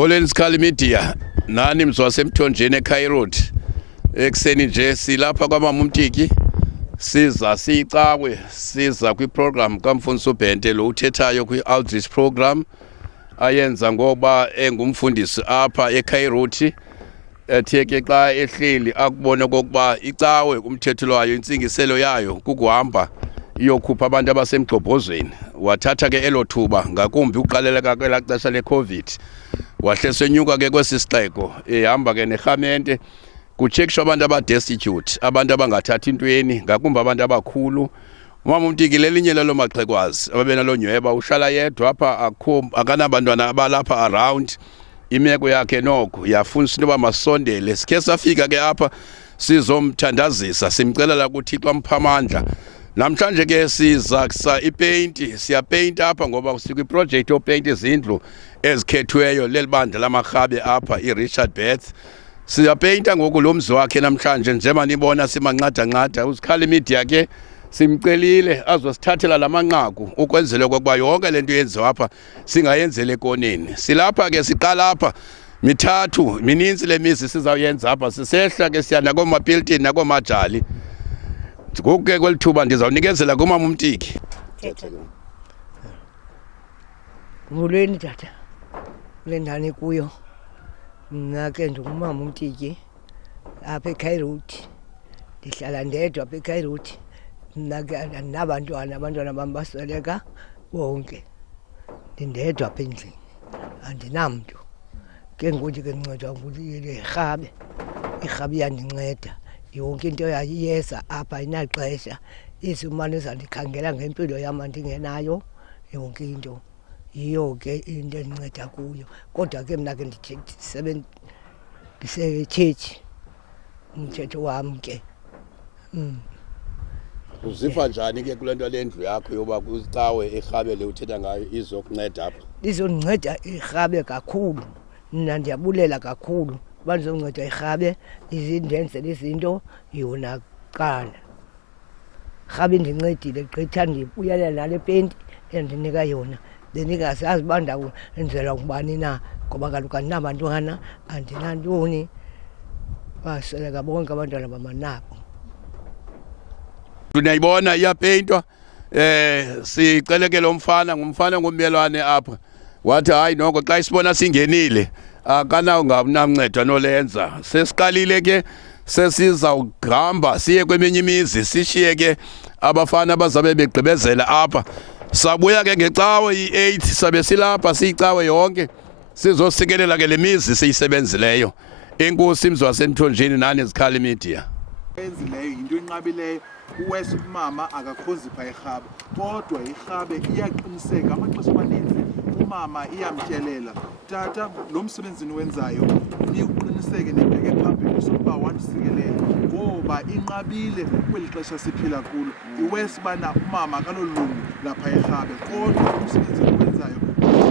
Molweni Sikhali Media nani mzwasemthonjeni eKhairoti ekseni nje silapha kwaMama uMtiki siza siyicawe siza kwiprogram kaMfundisi uBhente lo uthethayo kwi-outreach program ayenza ngoba engumfundisi apha eKhairoti ethe ke xa ehleli akubona kokuba icawe umthetho lwayo intsingiselo yayo kukuhamba iyokhupha abantu abasemgqobhozweni wathatha ke elothuba ngakumbi uqaleleka kwela xesha leCovid wahle senyuka ke kwesisixeko ehamba ke nerhamente kuchekishwa abantu abadestitute abantu abangathathi intweni ngakumbi abantu abakhulu. Umama uMtiki lelinye lelo maxhekwazi ababenalo nyweba ushala yedwa apha akanabantwana abalapha around imeko yakhe noko yafundisa into yoba masondele sikhe safika ke apha sizomthandazisa simcelela kuThixo ampha amandla. Namhlanje ke sizaksa ipaint siyapaint apha ngoba sikwiproject yopaint izindlu ezikhethweyo lelibandla lamarhabe apha iRichard Beth siyapainta ngoku lo mzi wakhe namhlanje njengoba nibona simanqada uSikhali Media ke simcelile azosithathela lamanqaku ukwenzela kokuba yonke lento yenziwa apha singayenzele ekoneni. Silapha ke siqala apha mithathu mininzi lemizi sizawuyenza apha sisehla ke siyana koMapilton nakoMajali. Ngoku ke kwelithuba ndizawunikezela kuMama uMtiki. Molweni tata kule ndani kuyo mna ke ndingumama uMtiki apha eKhairoti ndihlala ndedwa apha eKhairoti mna ke abantwana bam basweleka bonke ndindedwa apha endlini andinamntu ke ngoku ke ndincedwa irhabe iyandinceda yonke into yayiyeza apha ayinaxesha izimane zandikhangela ngempilo yam andingenayo yonke into yiyo ke into endinceda kuyo kodwa ke mna ke ndisechechi umthetho wam ke. Uziva njani ke kule nto lendlu yakho yoba kwicawe irhabe le uthetha ngayo izokunceda apha? Izondinceda irhabe kakhulu mna ndiyabulela kakhulu bandizonceda irhabe izindenzela izinto yona kuqala. Irhabe indincedile gqitha ndibuyelela nale penti endinika yona bendingazazi uba ndawenzela ngubani na ngoba kaloku andinabantwana andinantoni basweleka bonke abantwana bamanabo. Unayibona iyapeyintwa sicelekele umfana ngumfana ngummelwane apha wathi hayi noko xa isibona singenile akanawo ngamnamncedwa nolenza sesiqalile ke sesizawuhamba siye kweminye imizi sishiye ke abafana abazabe begqibezela apha sabuya ke ngecawe i8 sabe silapha siyicawe yonke sizosikelela ke lemizi siyisebenzileyo. Enkosi mzwasemthonjeni nani Sikhali Media enzileyo into enqabileyo uwese umama akakhozipha irhabe kodwa irhabe iyaqiniseka amaxesha amaninzi umama iyamtyelela tata lo msebenzi wenzayo niuqiniseke nibheke phambili sokuba wandisikelela ngoba inqabile kweli xesha siphila kulo iwese bana umama akanolungu lapha irhabe kodwa umsebenzi wenzayo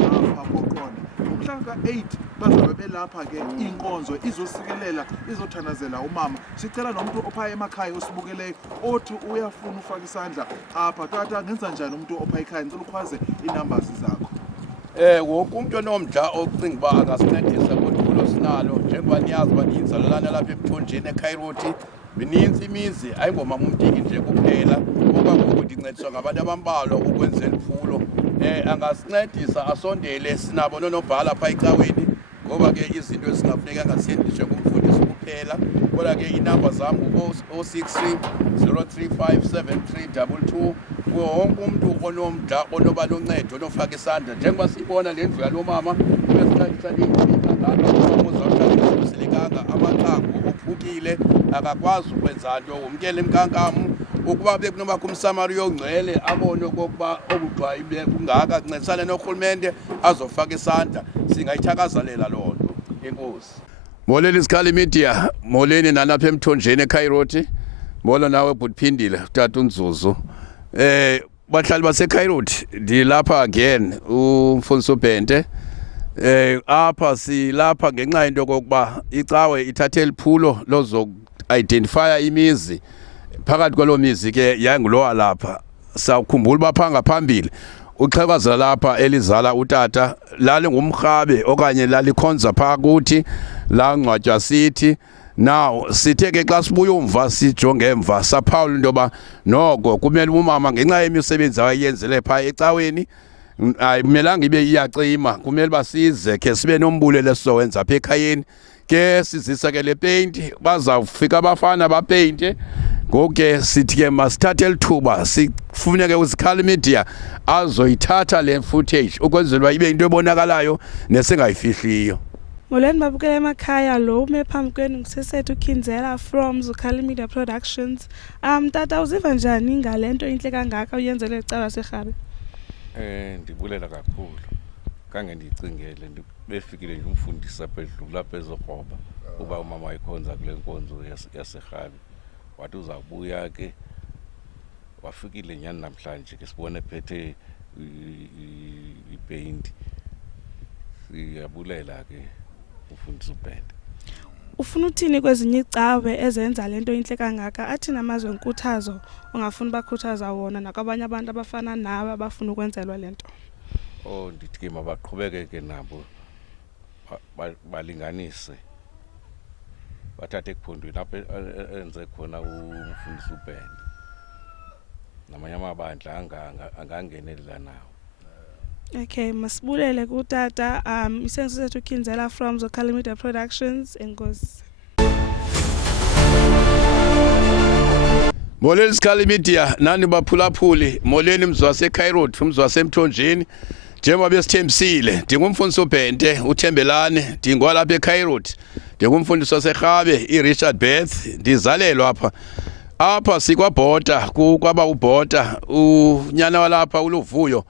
apha poqona umhla ka8 bazabe belapha ke inkonzo izosikelela izothandazela umama. Sicela nomuntu opha emakhaya osibukeleyo othi uyafuna ufaka isandla apha tata ngenza njani umuntu opha ekhaya ngicela ukhwaze inumbers zakho. Wonke umuntu onomdla ocinga uba angasincedisa kodwa sinalo njengoba niyazi uba niyinzalelane lapha ebuthonjeni eKhairoti mininzi imizi ayingomama uMtiki nje kuphela okwangoku ndincediswa ngabantu abambalwa ukwenzela iphulo. Angasincedisa asondele sinabo nonobhala pha ecaweni ngoba ke izinto ezingafuneka ngasendiswe kumfundisi kuphela kodwa ke inamba zam ngu-063 035 7322 kuwo wonke umuntu onomdla onoba noncedo onofaka isandla njengoba siyibona le ndlu yalo mama esiqalisa uzawuhlala amathango ophukile akakwazi ukwenza nto umkele imkankamu ukuba bekunobakho umsamari yongcwele abone okokuba okugxwa ibe kungaka kuncedisane norhulumente azofaka isandla singayithakazalela loo nto. Enkosi. Molweni Sikhali Media molweni nalapha emthonjeni eKhairoti molo nawe butphindile utata uNzuzu. Bahlali baseKhairoti ndilapha again umfundisi uBhente apha silapha ngenxa yento kokuba icawe ithathe liphulo lozo identify imizi phakathi kwalo mizi ke yangulowa lapha sawukhumbula bapha ngaphambili uxhakaza lapha elizala utata lali ngumrhabe okanye lalikhonza pha kuthi la ngcwatywa sithi. Now sithe ke xa sibuya umva sijonge emva saphawula into yoba noko kumele umama ngenxa yemisebenzi awayenzele pha ecaweni ayimelanga ibe iyacima, kumele basize ke sibe nombulelo sizowenza apha ekhayeni ke sizisa ke le paint bazawufika abafana bapainte. Ngoku ke sithi ke masithathe elithuba sifuneke uzikhali media azoyithatha le footage ukwenzela uba ibe into ebonakalayo nesingayifihliyo. Molweni babukela emakhaya, lo ume phambi kwenu nguSisethu Kinzela from Zukhali Media Productions. Tata uziva njani ngale nto intle kangaka uyenzele icala serhabe? Ndibulela kakhulu. Kange ndicingele befikile nje umfundisi apha edlula apha ezokroba uba umama wayikhonza kule nkonzo yaserhabe. Wathi uzabuya ke wafikile nyani namhlanje ke sibone phethe ipaint. Siyabulela ke umfundisi uBhenda. Ufuna uthini kwezinye icawe ezenza lento inhle kangaka? Athi namazwe enkuthazo ungafuna bakhuthaza wona nakwabanye abantu abafana nawe abafuna ukwenzelwa lento. Ndithi ke mabaqhubekeke nabo balinganise bathathe ekuphondweni apha enze khona umfundisi uBhenda. Namanye amabandla angangenelela nawo. Okay, masibulele kutata isengiSisethu Kinzela from Zukhali Media Productions enkosi. Molweni Zukhali Media nani baphulaphuli, molweni mzwase eKairoti, umzwase eMthonjeni. Njengoba besithembisile, ndingumfundisi uBhente uThembelane, ndingwalapha eKairoti. Ndingumfundisi waserhabe iRichard Beth, ndizalelwa apha sikwabhota kwaba ubhota unyana walapha uLuvuyo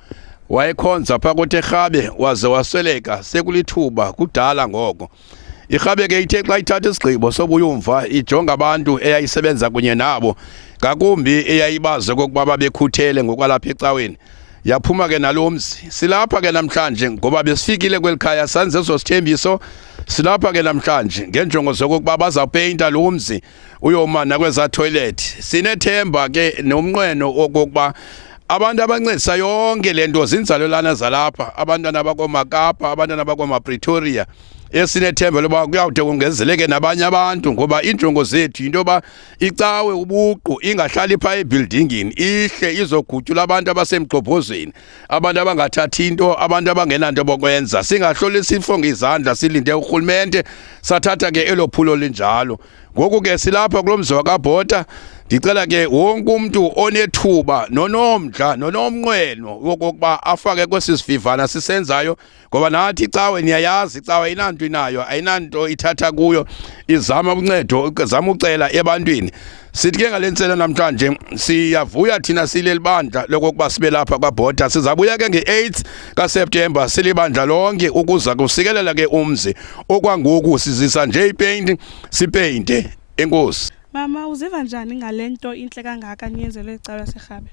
wayekhonza pha kuthi erhabe waze wasweleka sekulithuba kudala ngoko. Irhabe ke ithe xa ithatha isigqibo sobuya umva ijonga abantu eyayisebenza kunye nabo ngakumbi eyayibaze kokuba babekhuthele ngokwalapha ecaweni. Yaphuma ke nalomzi silapha ke namhlanje ngoba besifikile kwelikhaya sanze sosithembiso. Silapha ke namhlanje ngenjongo zokuba bazawupainta lo mzi uyoma nakweza toilet. Sinethemba ke nomnqweno okokuba abantu abancedisa yonke lento zinzalelana zalapha, abantwana bakoMakapa, abantwana bakoMaPretoria. Esinethemba loba kuyawude kungezeleke nabanye abantu ngoba injongo zethu into yoba icawe ubuqu ingahlali pha ebuildingini ihle izogutyula abantu abasemgqobhozweni, abantu abangathathi into, abantu abangenanto bokwenza. Singahlolisi ifonga izandla silinde urhulumente sathatha ke elophulo linjalo. Ngoku ke silapha kulomzi wakabhota. Ndicela ke wonke umuntu onethuba nonomdla nonomnqweno wokuba afake kwesisivivana sisenzayo ngoba nathi icawe niyayazi icawe ayinanto inayo, ayinanto ithatha kuyo, izama uncedo, izama ucela ebantwini. Sithi ke ngalentsela namhlanje siyavuya thina sileli bandla lokuba sibe lapha kwaBhota. Sizabuya ke nge-8 kaSeptember silibandla lonke ukuza kusikelela ke umzi okwangoku sizisa nje ipaint sipainte. Enkosi. Mama uziva njani ngale nto intle kangaka niyenzelwe icala serhabe?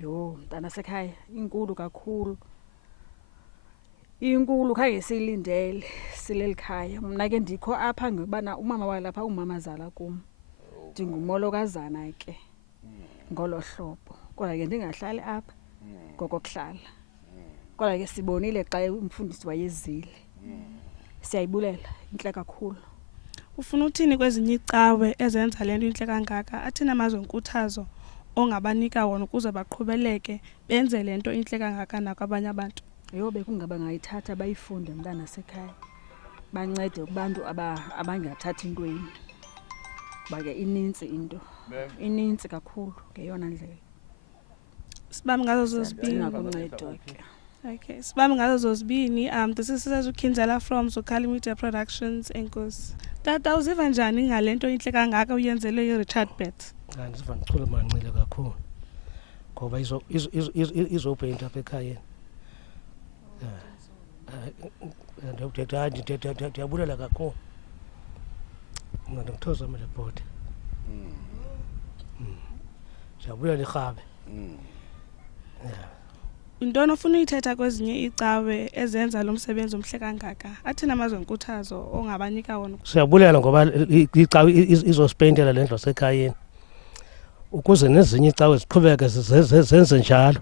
Yho, mntana sekhaya inkulu kakhulu. Inkulu khange silindele silelikhaya. Mna ke ndikho apha ngobana umama walapha umamazala kum. Ndingumolokazana ke ngolo hlobo. Kodwa ke ndingahlali apha ngokokuhlala. Kodwa ke sibonile xa umfundisi wayezile. Siyayibulela inhle kakhulu. Ufuna uthini kwezinye icawe ezenza lento inhle kangaka? Athina amazwe enkuthazo ongabanika wona ukuze baqhubeleke benze lento inhle kangaka nakwabanye abantu. Yho bekungaba ngayithatha bayifunde mntana sekhaya. Bancede kubantu abangathathi intweni. Bake inintsi into. Inintsi kakhulu ngeyona ndlela. Sibami ngazo zozibini Ngakuncedo ke. Okay, sibami ngazo zozibini. This is Sisethu Kinzela from Zukhali Media Productions enkosi. Tata uziva njani ngalento inhle kangaka uyenzelwe iRichard Beth? Ndiziva ndichulumancile kakhulu ngoba izopainta apha ekhayeni. Ndiyabulela kakhulu. Mna ndikuthoza mele bhota. Ndiyabulela irhabe. Intoni ofuna uyithetha kwezinye icawe ezenza lo msebenzi omhle kangaka? Athina amazwe enkuthazo ongabanika wona. Siyabulela ngoba icawe izosipaintela le ndlu sekhayeni ukuze nezinye icawe ziqhubeke zenze njalo.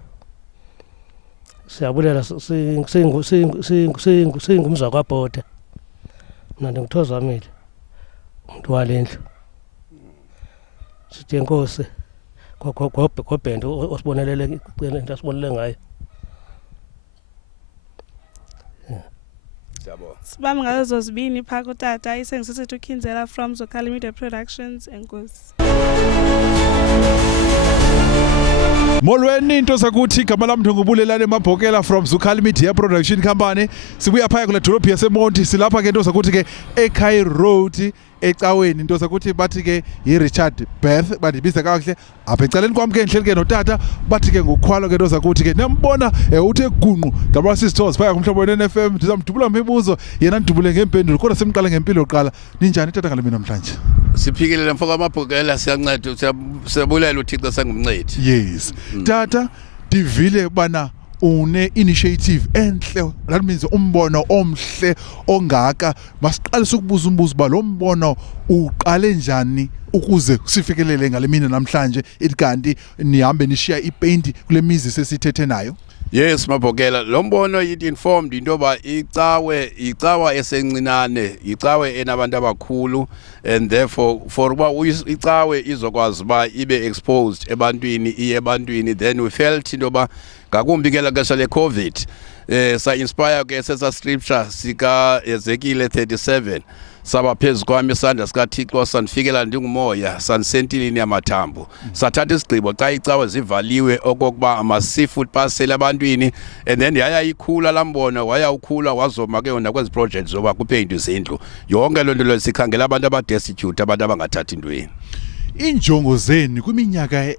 Siyabulela singumzwa kwaBhode. Mina ngithokozamile. Umuntu walendlu. Sithi inkosi gobhende osibonelele into asibonele ngayo. Sibami ngazo zibini pha kutata isengisithi uKinzela from Zokali Media Productions enkosi. Molweni into sakuthi igama lami ngubulelane Mabhokela from Zokali Media Production Company. Sibuya phaya kule dolophu yaseMonti silapha ke into sakuthi ke eKhaya Road ecaweni into sakuthi bathi ke yiRichard Beth bandibiza kahle apha ecaleni kwami ke enhleli ke notata bathi ke ngokukhwalo ke into sakuthi ke niyambona uthe gunqu ndaba sisithozi phaya kumhlobo weNFM ndizamdubula imibuzo yena ndidubule ngempendulo kodwa semqala ngempilo qala ninjani tata ngale mina namhlanje Siphikile mfoko Mabhokela siyanceda siyabulela uThixo sengumncedi. Yes tata divile bana une initiative enhle that means umbono omhle ongaka masiqalise ukubuza umbuzo ba lo mbono uqale njani ukuze sifikelele ngale mina namhlanje ikanti nihambe nishiya ipaint kule mizi sesithethe nayo. Yes Mabhokela lo mbono yithi informed into ba icawa esencinane icawe enabantu abakhulu and therefore for uba icawe izokwazi ba ibe exposed ebantwini iyebantwini then we felt into ba ngakumbi ke la xesha le COVID sa inspire ke sesa scripture sika Ezekiel 37 saba phezukwami isandla sikaThixo sandifikela ndingumoya sansentilini yamathambo sathatha isigqibo xa icawe zivaliwe okokuba ama-seafood parcel abantwini and then yaya ikhula lambona waya ukhula wazoma ke yona kwezi projects zoba kupheyintwe izindlu yonke loo nto leyo sikhangela abantu abadestitute abantu abangathathi ntweni. Injongo zeni kwiminyaka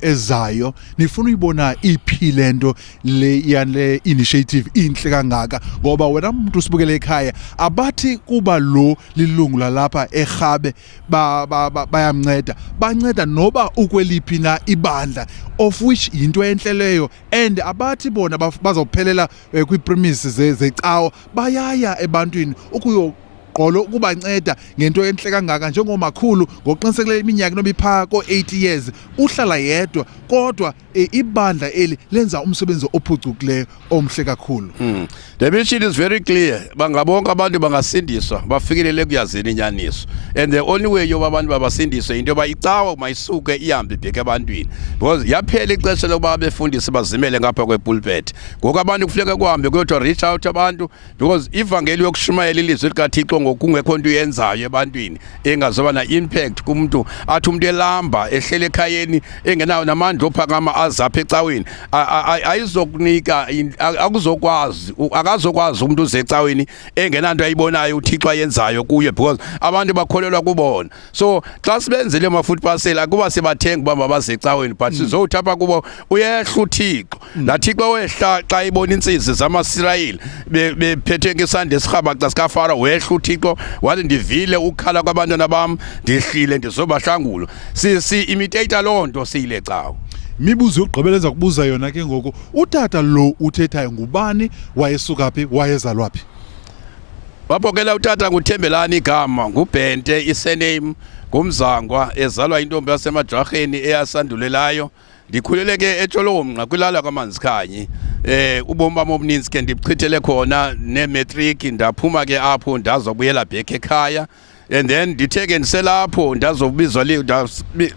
ezayo nifuna uyibona iphile nto le yale initiative inhle kangaka ngoba wena umuntu usibukele ekhaya abathi kuba lo lilungu lalapha eRhabe bayamnceda banceda noba ukweliphi na ibandla of which into enhle leyo and abathi bona bazophelela kwi-premises zecawa bayaya ebantwini ukuyo qolo ukubanceda ngento enhle kangaka njengomakhulu ngokuqinisekile iminyaka nobipha ko 8 years uhlala yedwa kodwa ibandla eli lenza umsebenzi ophucukileyo omhle kakhulu. The mission is very clear bangabonke abantu bangasindiswa bafikelele kuyazini inyaniso and the only way yoba abantu babasindiswe into yoba icawa mayisuke ihambe ibheke ebantwini because yaphela ixesha lokuba befundise bazimele ngapha kwepulpit ngoku abantu kufuneka kuhambe kuyothiwa reach out abantu because ivangeli yokushumayela ilizwi likaThixo ngokungekho nto yenzayo ebantwini engazoba na impact kumuntu athi umuntu elamba ehlele ekhayeni engenayo namandla ophakama azapha ecaweni ayizokunika akazokwazi umuntu uzecaweni engenanto ayibonayo uThixo ayenzayo kuye because abantu bakholelwa kubona so xa sibenzele ama-food parcel akuba sebathenga ubamba bazecaweni but sizowuthapha kubo uyehla uThixo laThixo wehla xa ibona insizi zama-Israyeli bephethe ngesandla esirhabaxa sikafara wehla uThixo wathi ndivile ukukhala kwabantwana bam ndihlile ndizobahlangula si-imitate loo nto siyile cawa. Mibuzo yokugqibeleza kubuza yona ke ngoku utata lo uthethayo ngubani wayesuka phi wayezalwa phi? Mabhokela utata nguThembelani igama nguBhente isename ngumzangwa ezalwa intombi yasemaJarheni eyasandulelayo ndikhulele ke eTsholoomnqa kwilala kwaManzikhanyi ubomi bami obuninzi ke ndichithele khona ne-matric ndaphuma ke apho ndazobuyela back ekhaya and then ndithe ke ndiselapho ndazobizwa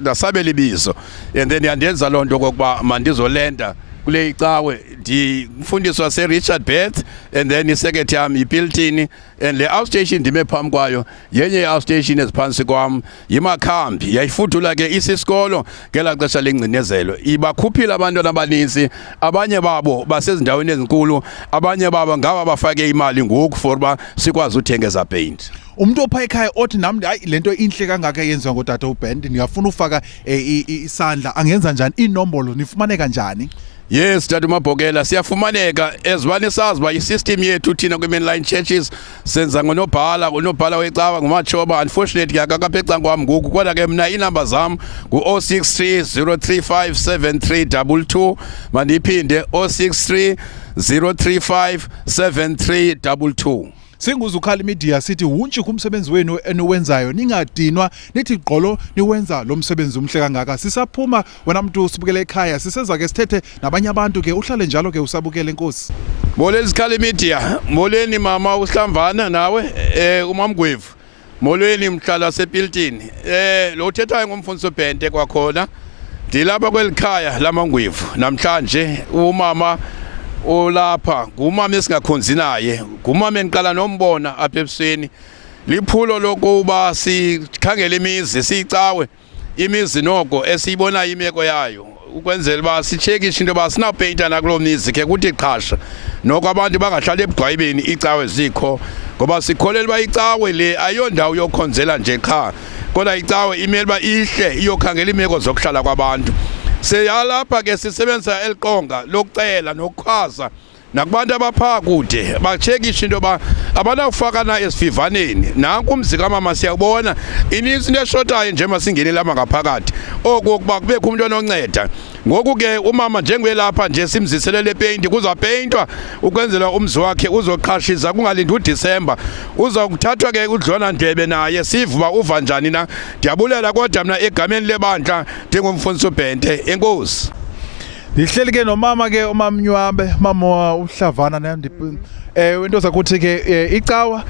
ndasabela ibizo and then yandenza loo nto kokuba mandizolenda kule icawe ndimfundiswa seRichard Beth and then isekethe yami yiPiltini and le outstation ndime phambi kwayo yenye outstation eziphansi kwam yiMakhambi yayifuthula ke isisikolo ngela xesha lengcinezelo ibakhuphile abantwana abaninzi abanye babo basezindaweni ezinkulu abanye babo ngaba bafake imali ngoku for uba sikwazi uthengeza paint. Umuntu opha ekhaya othi nami hayi lento inhle kangaka yenziwa ngotata uBhend ngiyafuna ufaka isandla angenza njani inombolo nifumaneka njani? Yes Dad Mabhokela siyafumaneka ezibani sazi ba isystem yethu thina kwi-mainline churches senza ngonobhala wecawa ngumatshoba unfortunately akakapheca kwami ngoku kodwa ke mna inamba zam ngu-063 035 7322 mandiphinde 063 035 7322. Singuzukhala Media sithi untshu kumsebenzi wenu eniwenzayo ningadinwa nithi gqolo niwenza lo msebenzi umhle kangaka. Sisaphuma wena muntu sibukele ekhaya siseza ke sithethe nabanye abantu ke uhlale njalo ke usabukele Nkosi. Molweni Zikhala Media, molweni mama uHlamvana nawe uMamgwevu. Molweni mhlala sePiltini. Lo uthethayo ngumfundisi Bhente kwakhona. Ndilapha kwelikhaya laMangwevu namhlanje umama olapha ngumama esingakhonzi naye, ngumama eniqala nombona apha ebusweni. Liphulo lokuba sikhangele imizi sicawe imizi noko esiyibona imeko yayo ukwenzela ba sichekishe into ba sina painter nakulo mizi ke kuthi qhasha noko abantu bangahlala ebugqayibeni icawe zikho ngoba sikholela ba icawe le ayondawo yokhonzela nje qha kodwa icawe imeli ba ihle iyokhangela imeko zokuhlala kwabantu. Seyalapha ke sisebenza eliqonga lokucela nokukhwaza nakubantu abapha kude bachekishe into ba abanawufakana esivivaneni nanku umzi kaMama siyabona ininzi into eshotayo nje masingene lama ngaphakathi okuba kubekho umuntu ononceda. Ngoku ke umama njengwelapha nje simziselele paint kuzapaintwa ukwenzela umzi wakhe uzoqhashisa kungalindi uDecember uzokuthathwa ke udlona ndebe naye sivuba uva njani na. Ndiyabulela kodwa mina egameni lebandla njengomfundisi uBhente. Enkosi. Ndihleli ke nomama ke uMamnywambe mama uHlavana nandi into zakuthi ke icawa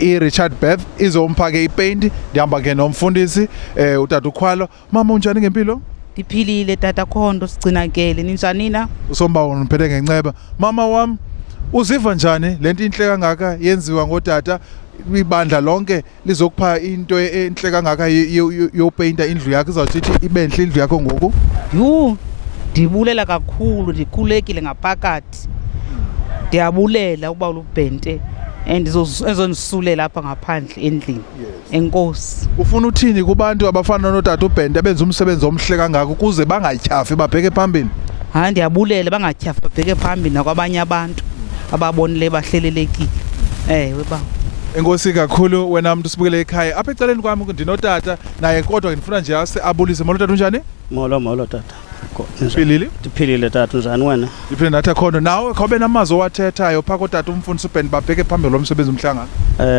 iRichard Beth izompha ke ipaint ndihamba ke nomfundisi utata uKhwalo. Mama unjani ngempilo? Ndiphilile tata Khondo sigcinakele ninjanina Usomba uniphethe ngenceba. Mama wami uziva njani lento inhle kangaka yenziwa ngodata ibandla lonke lizokupha into enhle kangaka yopainta indlu yakho izawuthi ibe enhle indlu yakho ngoku? Ndibulela kakhulu ndikhulekile ngaphakathi. Ndiyabulela ukuba uBhente endizonisulela apha ngaphandle endlini. Enkosi. Ufuna uthini kubantu abafana notata uBhente abenza umsebenzi omhle kangaka ukuze bangatyhafi babheke phambili? Hayi ndiyabulela bangatyhafi babheke phambili nakwabanye abantu ababonile bahlelelekile. Ewe ba. Enkosi kakhulu wena muntu sibukele ekhaya. Apha eceleni kwami ndinotata naye kodwa ngifuna nje abulise. Molo tata unjani? Molo tata. Ndiphilile? Ndiphilile tata unjani wena? Ndiphilile nathi khona nawe khawube namazo wathethayo phaka utata umfundisi uBhente babheke phambili lo msebenzi umhlanga.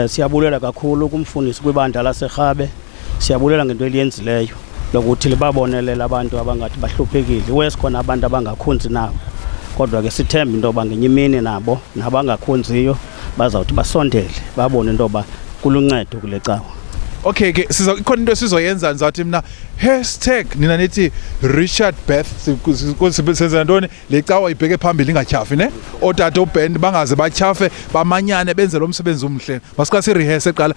Siyabulela kakhulu kumfundisi kwibandla laseRhabe. Siyabulela ngento eliyenzileyo lokuthi libabonelela abantu abangathi bahluphekile. Wesikhona abantu abangakhonzi nabo. Kodwa ke sithemba into yoba ngenye imini nabo nabangakhonziyo bazawuthi basondele babone into yoba kuluncedo kule cawa. Okay ke ikhona into esizoyenza ngizathi mina #nina nithi Richard Beth sisenza ntoni le cawa ibheke phambili ingatyhafi ne otata uBhente bangaze batyhafe bamanyane benze lo msebenzi umhle. Masika si rehearse eqala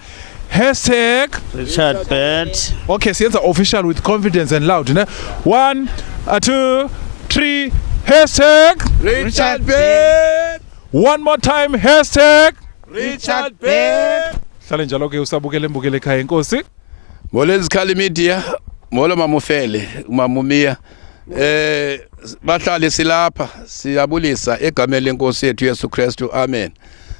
Richard Beth. Okay siyenza official with confidence and loud ne 1 2 3 Richard Beth. One more time Richard Beth. Hlale njalo ke usabukele mbukele ekhaya. Enkosi. Molweni Zikhala Media, molo mama uFele umama uMia. Bahlale silapha siyabulisa egameni lenkosi yethu Yesu Kristu. Amen.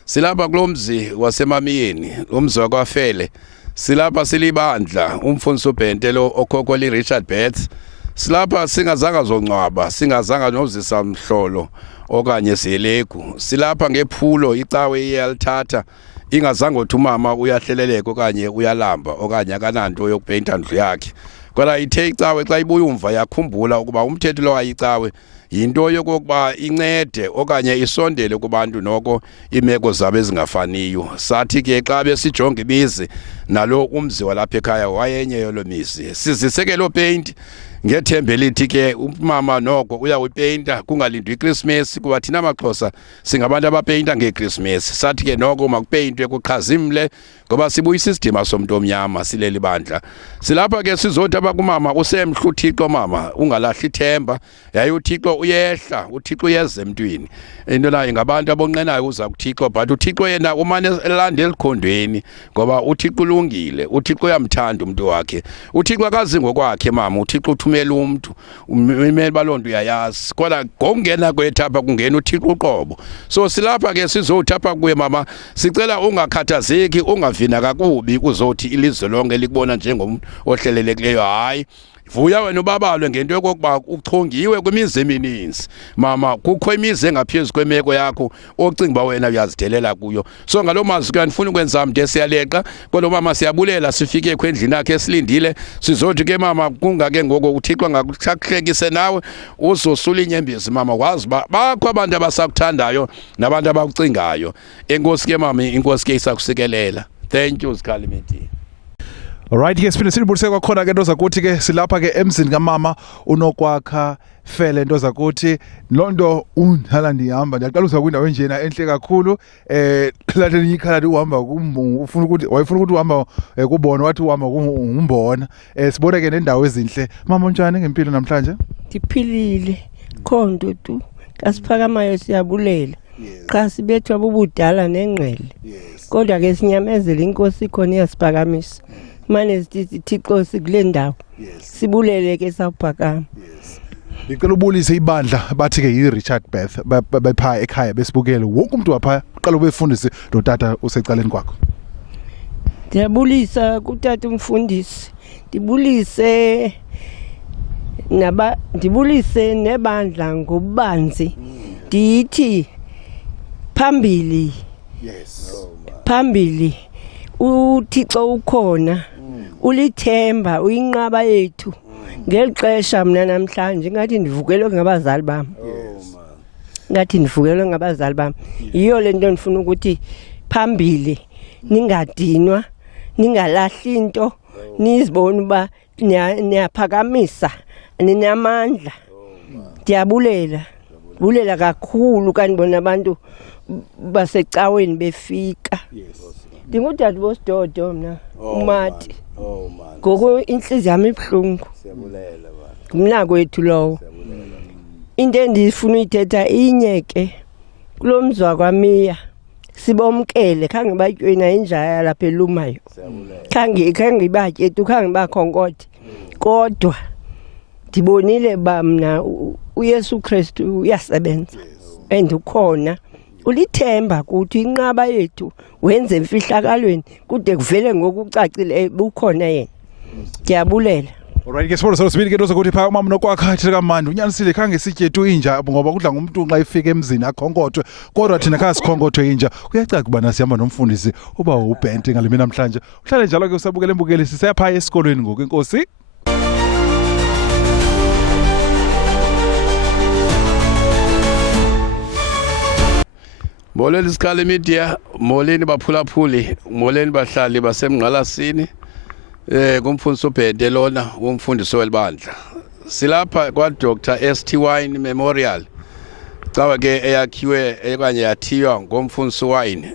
Silapha kulomzi waseMamiyeni, umzi wakwaFele. Silapha silibandla umfundisi uBhente lo okhokho liRichard Beth. Silapha singazanga zoncwaba, singazanga nozisa mhlolo okanye siyelegu. Silapha ngephulo icawe iyalithatha ingazange uthi umama uyahleleleka okanye uyalamba okanye akananto yokupainta indlu yakhe. Kodwa ithe icawe xa ibuya umva yakhumbula ukuba umthetho lo wayicawe yinto yokuba incede okanye isondele kubantu noko imeko zabo ezingafaniyo. Sathi ke xa besijonga imizi nalo umzi walapha ekhaya wayenye yolo mizi siziseke lo paint ngethembe lithi ke umama noko uyawupainta kungalindwa iChristmas kuba thina amaXhosa singabantu abapainta ngeChristmas. Sathi ke noko makupaintwe kuqhazimle ngoba sibuyisa isidima somuntu omnyama sileli bandla. Silapha ke sizothi abakumama usemhla uThixo mama ungalahli ithemba yaye uThixo uyehla uThixo uyeza emntwini. Into nayo ngabantu abonqenayo uza kuThixo but uThixo yena umane elanda elikhondweni ngoba uThixo ulungile uThixo uyamthanda umuntu wakhe. uThixo akazi ngokwakhe mama uThixo uthumela umuntu umele balonto uyayazi kodwa ngokungena kwethapha kungena uThixo uqobo. So silapha ke sizothapha kuye mama sicela ungakhathazeki ungavina kakubi uzothi ilizwe lonke likubona njengomuntu ohlelelekileyo. Hayi vuya wena ubabalwe ngento yokokuba uchongiwe kwimizi emininzi mama kukho imizi engaphezulu kwemeko yakho ocinga uba wena uyazidelela kuyo so ngaloo mazwi ke andifuna ukwenza mntu esiyaleqa kodwa mama siyabulela sifike kwendlini yakhe esilindile sizothi ke mama kungake ngoko uThixo ngakuhlekise nawe uzosula inyembezi mama wazi uba bakho abantu abasakuthandayo nabantu abakucingayo enkosi ke mama inkosi ke isakusikelela thank you Sikhalimeti. Alright, ke siphinde silibulise kwakhona ke into zakuthi ke silapha ke emzini kaMama uNokwakha Fele into zakuthi lonto unhala ndihamba ndiyaqala uzakwindawo enjena enhle kakhulu lathi ikhala uhamba ufuna ukuthi wayifuna ukuthi uhamba kubona wathi uhamba ngumbona sibona ke nendawo ezinhle mama unjani ngempilo namhlanje ndiphilile khonto tu kasiphakamayo siyabulela xa sibethwa bubudala nengqele kodwa ke sinyamezela inkosi khona iyasiphakamisa manje sithi Thixo sikule ndawo sibulele ke sawuphakama. Ngicela ubulise ibandla bathi ke yiRichard Beth bepha ekhaya besibukele wonke umuntu wapha uqala ubefundisi notata usecaleni kwakho. Ndiyabulisa kutata umfundisi ndibulise nebandla ngobubanzi ndithi phambili phambili uThixo ukhona ulithemba uyinqaba yethu ngelixesha mina namhlanje ngathi ndivukelwe ngabazali bami iyo lento ndifuna ukuthi phambili ningadinwa ningalahli into nizibone uba niyaphakamisa ninamandla ndiyabulela kakhulu kanibona abantu basecaweni befika ndingudade bosidodo mna umati ngoku inhliziyo yami ibhlungu ngumnako wethu lowo into endifuna uyithetha inye ke kulo mzwa kwamiya sibomkele khange batyweni injaya lapha elumayo khange batye tu khange bakhonkothi kodwa ndibonile ba mna uYesu Kristu uyasebenza and ukhona ulithemba kuthi inqaba yethu wenze imfihlakalweni kude kuvele ngokucacile bukhona yena ndiyabulela. Alright ke sibona sibili ke ndozokuthi pha umama Nokwakha thina kamandi unyanisile khange sitye tu inja ngoba kudla ngumuntu xa ifika emzini akhonkothe kodwa thina kha sikhonkothe inja kuyacaca kuba nasihamba nomfundisi uba ubhente ngalimi namhlanje uhlale njalo ke usabukele embukeli sisepha esikolweni ngoku inkosi. Molweni Sikhalimeti, molweni baphulaphuli, molweni bahlali basemngqalasini. Kumfundisi uBhente lona umfundisi welibandla. Silapha kwa Dr. ST Wine Memorial. Cawa ke eyakhiwe ekanye yathiywa ngomfundisi Wine.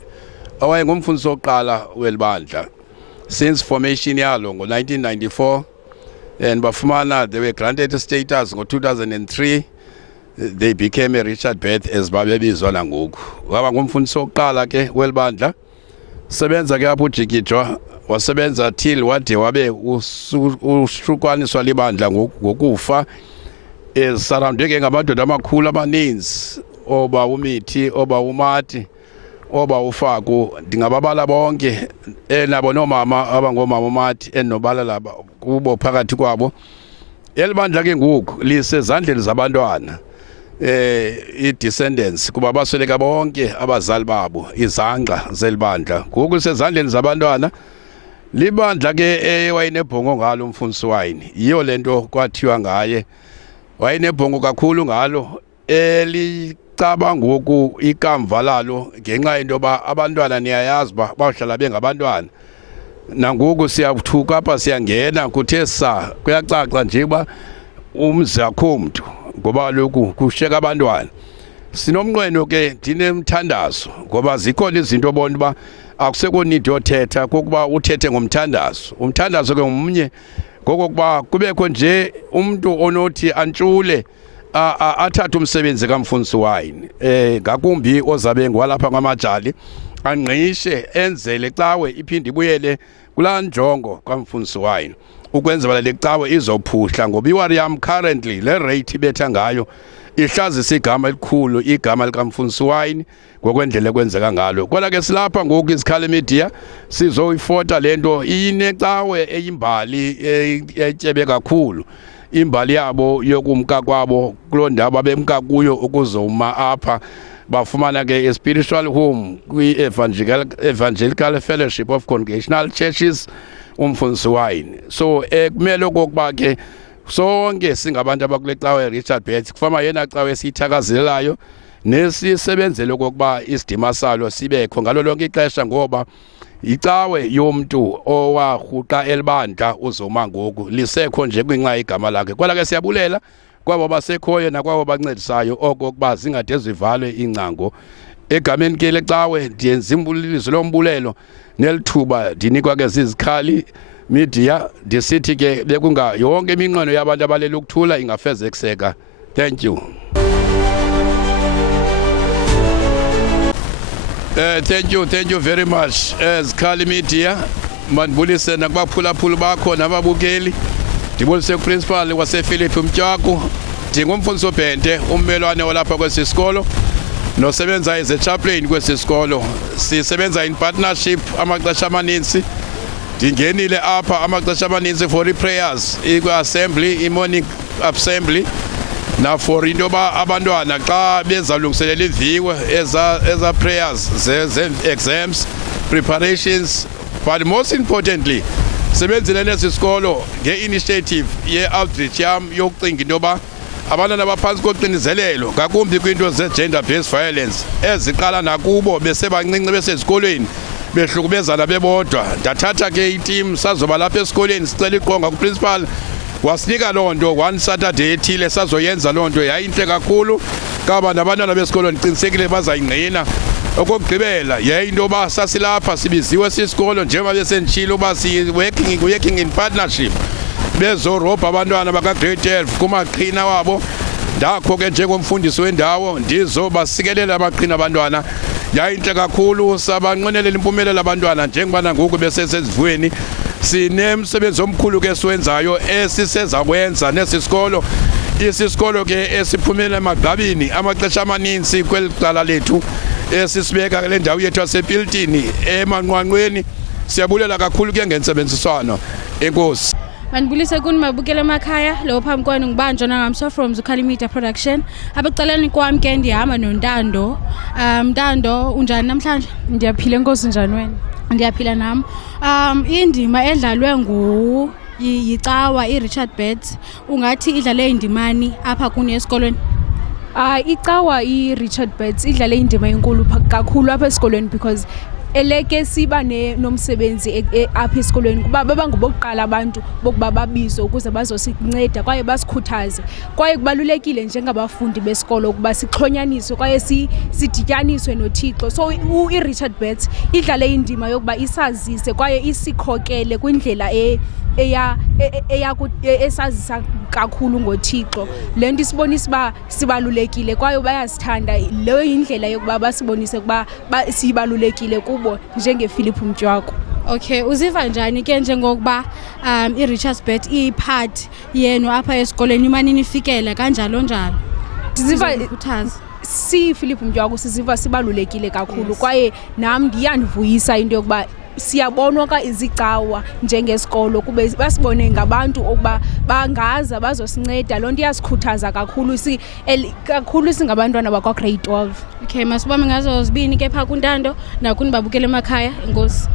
Owaye ngumfundisi oqala welibandla. Since formation yalo ngo1994 and bafumana they were granted status ngo2003. They became a Richard Beth as babebizwa nangoku. Waba ngumfundisi oqala ke welibandla. Sebenza ke apho uJikijwa wasebenza till wade wabe ushukwaniswa libandla ngokufa surrounded ke ngamadoda amakhulu amaninzi oba uMithi oba uMati oba uFaku ndingababala bonke enabo nomama abangomama uMati enobala laba kubo phakathi kwabo. Elibandla ke ngoku lisezandleni zabantwana i-descendants kuba basweleka bonke abazali babo izangqa zelibandla ngoku sezandleni zabantwana. Libandla ke wayinebhongo ngalo umfundisi Wine yiyo lento kwathiwa ngaye wayinebhongo kakhulu ngalo elicaba ngoku ikamva lalo ngenxa into ba abantwana niyayazi ba bahlala bengabantwana nangoku siyathuka apha siyangena kuthe sa kuyacaca nje ba umzi akho umuntu ngoba lokhu kusheka abantwana sinomnqweno ke ndinemthandazo ngoba zikhona izinto bonke ba akusekho need yothetha kokuba uthethe ngomthandazo. Umthandazo ke ngumnye ngokuba kubekho nje umuntu onothi antshule athathe umsebenzi kaMfundisi Wine ngakumbi ozabe ngwalapha kwamajali angqishe enzele cawe iphinde ibuyele kulaa njongo kaMfundisi Wine ukwenza le cawe izophuhla ngoba iwari yam currently le rate ibetha ngayo ihlazisa igama elikhulu, igama likaMfundisi Wayne ngokwendlela kwenzeka ngalo. Kodwa ke silapha ngoku izikhali media sizoyifota lento inecawe eyimbali etyebe kakhulu. Imbali yabo yokumka kwabo kulondaba bemka kuyo ukuzoma apha bafumana ke spiritual home kwi-Evangelical Fellowship of Congregational Churches uMfundisi Wayne. So kumele okokuba ke sonke singabantu abakule cawe Richard Bett kufama yena cawe esiyithakazelelayo nesisebenzele okokuba isidima salo sibekho ngalo lonke ixesha ngoba icawe yomuntu owarhuqa elibandla uzoma ngoku lisekho nje kwinxa igama lakhe. Kodwa ke siyabulela kwabo basekhoyo nakwabo bancedisayo okokuba zingade zivalwe ingcango egameni ke lecawe ndiyenza imbulilizo lombulelo nelithuba ndinikwa ke zizikhali media ndisithi ke bekunga yonke iminqweno yabantu abalela ukuthula ingafezekiseka. Thank you. Thank you very much. Zikhali media mandibulise nakubaphulaphuli bakho nababukeli. Ndibulise kuprincipal wasePhilip Mtyaku, ndingumfundisi uBhente, ummelwane olapha kwesi sikolo nosebenza as a chaplain kwesi sikolo. Sisebenza in partnership amaxesha amaninzi. Ndingenile apha amaxesha amaninzi for i-prayers, i-assembly, i-morning assembly, na for into yoba abantwana xa bezalungiselela iviwe eza prayers ze-exams, preparations, but most importantly sebenzile nesi sikolo nge-initiative ye-outreach yam yokucinga into yoba abantwana abaphantsi koxinizelelo ngakumbi kwiinto ze-gender based violence eziqala nakubo besebancinci besezikolweni behlukumezana bebodwa. Ndathatha ke iteam sazoba lapha esikolweni sicela iqonga kuprincipal wasinika loo nto one Saturday ethile sazoyenza loo nto yayintle kakhulu kaba nabantwana besikolo ndiqinisekile bazayingqina. Okugqibela yayinto yoba sasilapha sibiziwe sisikolo njengoba besenditshilo uba working in partnership bezorobha abantwana baka-grade 12 kumaqhina wabo. Ndakho ke njengomfundisi wendawo ndizobasikelela amaqhina abantwana. Yayintle kakhulu sabanqwenelela impumelelo abantwana njengobana ngoku besesezivweni sinemsebenzi omkhulu ke siwenzayo esiseza kwenza nesi sikolo. Isikolo ke esiphumela emagqabini amaxesha amaninzi kweli cala lethu esisibeka kule ndawo yethu yasepiltini emanqwanqweni. Siyabulela kakhulu ke ngentsebenziswano. Enkosi. Mandibulise kuni mabukele emakhaya lo phambi kwenu ngibanjwa nangamso from Zikhali Media Production. Abecaleni kwami ke ndihamba noNtando. Ntando unjani namhlanje? Ndiyaphila enkosi, njani wena? Ndiyaphila nami. Indima edlalwe yicawa iRichard Bett ungathi idlale indimani apha kuni esikolweni? Icawa iRichard Bett idlale indima enkulu kakhulu apha esikolweni because eleke siba nomsebenzi apha esikolweni kuba babangobokuqala abantu bokuba babizwe ukuze bazosinceda kwaye basikhuthaze. Kwaye kubalulekile njengabafundi besikolo ukuba sixhonyaniswe kwaye sidityaniswe noThixo. So iRichard Bett idlale indima yokuba isazise kwaye isikhokele kwindlela esazisa kakhulu ngoThixo. Le nto isibonisa uba sibalulekile kwaye bayasithanda. Leyo yindlela yokuba basibonise ukuba sibalulekile kubo njengePhilip Mtyaku. Okay, uziva njani ke njengokuba iRichard Bett ipart yenu apha esikoleni imani nifikele kanjalo njalo? Ndiziva ikhuthaza. Philip Mtyaku siziva sibalulekile kakhulu kwaye nami ndiyandivuyisa into yokuba siyabonwa ka izicawa njengesikolo kube basibone ngabantu okuba bangaza bazosinceda. Loo nto iyasikhuthaza kakhulu kakhulu singabantwana bakwa grade 12. Okay, masibame ngazo zibini ke pha kuNtando nakuni babukele emakhaya. Inkosi.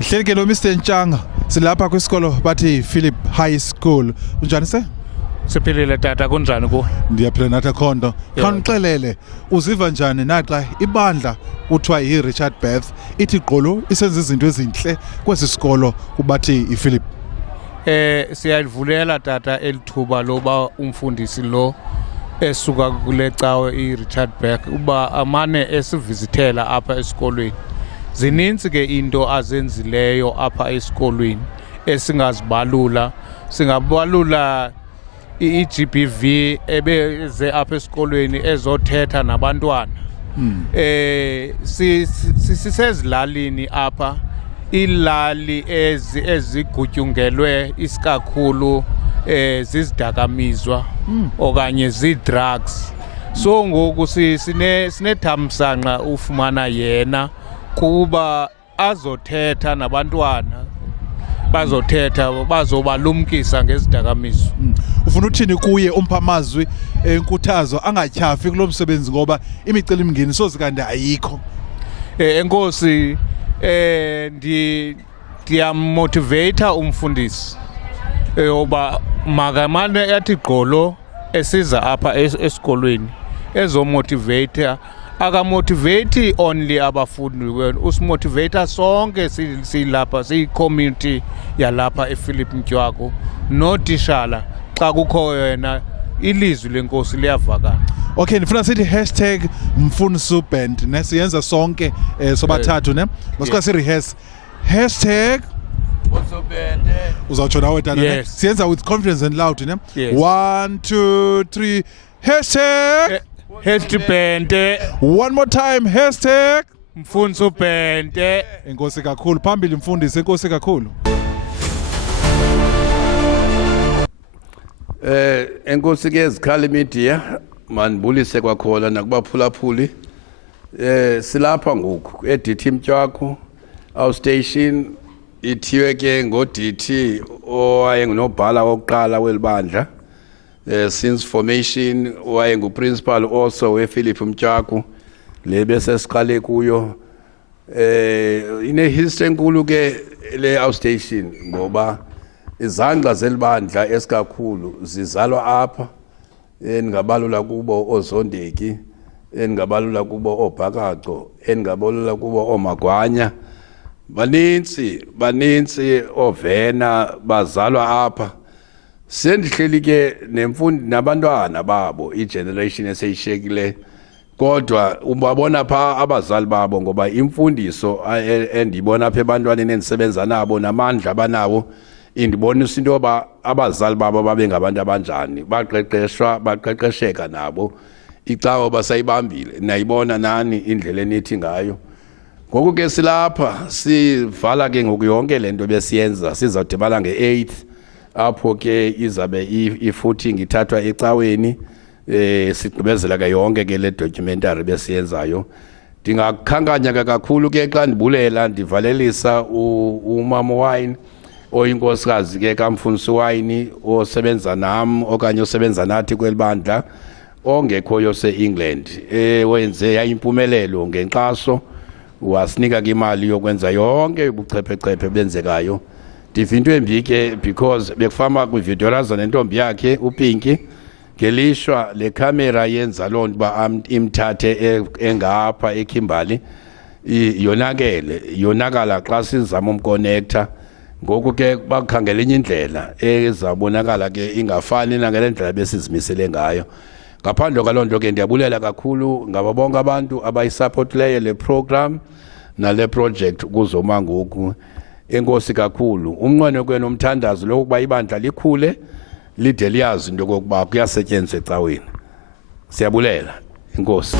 Ihleli ke lo Mr Ntshanga silapha kwisikolo bathi Philip High School. Unjani se? Siphilile tata, kunjani ku? Ndiyaphila nathi Khondo. Khawunixelele uziva njani naxa ibandla kuthiwa iRichard Bett ithi gqolo isenza izinto ezinhle kwesi sikolo kubathi iPhilip? Siyalivulela tata elithuba loba umfundisi lo esuka kule cawe iRichard Bett uba amane esivizithela apha esikolweni. Zininzi ke into azenzileyo apha esikolweni esingazibalula. Singabalula i-GBV ebeze apha esikolweni ezothetha nabantwana. Sisezilalini apha, ilali ezigutyungelwe isikakhulu zizidakamizwa okanye zii-drugs. so ngoku sinethamsanqa ufumana yena kuba azothetha nabantwana bazothetha bazobalumkisa ngezidakamiso. Ufuna uthini kuye umphamazwi enkuthazo angatyhafi kulo msebenzi ngoba imicelimngeni sozikande ayikho? Enkosi ndiyamotivate umfundisi oba makamane yathi gqolo esiza apha esikolweni ezomotivate akamotivate only abafundi usimotivate sonke silapha siyicommunity yalapha ePhilip Mtywako notishala xa kukho yena ilizwi lenkosi liyavakala. Okay, ndifuna sithi #MfundisiBand nesiyenza sonke sobathathu ne masika si rehearse uzawutsho nawe tata ne siyenza with confidence and loud ne 1 2 3 #MfundisiBand. One more time #MfundisiBand. Enkosi kakhulu phambili mfundisi, enkosi kakhulu. Enkosi ke ezikhali media manibulise kwakhona nakubaphulaphuli silapha ngoku eDT Mtywako outstation ithiwe ke ngoDT owayengunobhala wokuqala welibandla since formation wayenguprincipal also wePhilip Mtywako le bese siqale kuyo ine history enkulu ke le outstation ngoba izandla zelibandla esikakhulu zizalwa apha engabalula kubo oZondeki engabalula kubo oBhakaco engabalula kubo oMagwanya banintsi ovena bazalwa apha sendihleli ke nemfundi nabantwana babo igeneration eseyishekile kodwa ubabona pha abazali babo ngoba imfundiso endibona apha ebantwaneni endisebenza nabo namandla banawo indibonisa into yoba abazali babo babe ngabantu abanjani baqeqesheka nabo icawa basayibambile nayibona nani indlela enithi ngayo ngoku ke silapha sivala ke ngoku yonke lento besiyenza sizawudibala nge-8th apho ke izabe i-footing ithathwa ecaweni sigqibezela ke yonke ke le documentary besiyenzayo. Ndingakhankanya kakhulu ke xa ndibulela ndivalelisa umama wine oyinkosikazi ke kaMfundisi wine osebenza nam okanye osebenza nathi kwelibandla ongekhoyo se-England wenze yayimpumelelo ngenkxaso wasinika ke imali yokwenza yonke ubuchephecephe benzekayo. Ndiva into embi ke because bekufama kwivideorazo nentombi yakhe uPinky ngelishwa le camera yenza loo nto uba imthathe engapha eKimberley yonakala xa sizama umconnector. Ngoku ke bakhangela enye indlela ezabonakala ke ingafani nangale ndlela besizimisele ngayo. Ngaphandle kwaloo nto ke ndiyabulela kakhulu ngabo bonke abantu abayisupportileyo le program nale project kuzoma ngoku. Enkosi kakhulu umnqweno kwenu umthandazo lokuba ibandla likhule lide liyazi into yokokuba kuyasetyenziswa ecaweni. Siyabulela. Enkosi.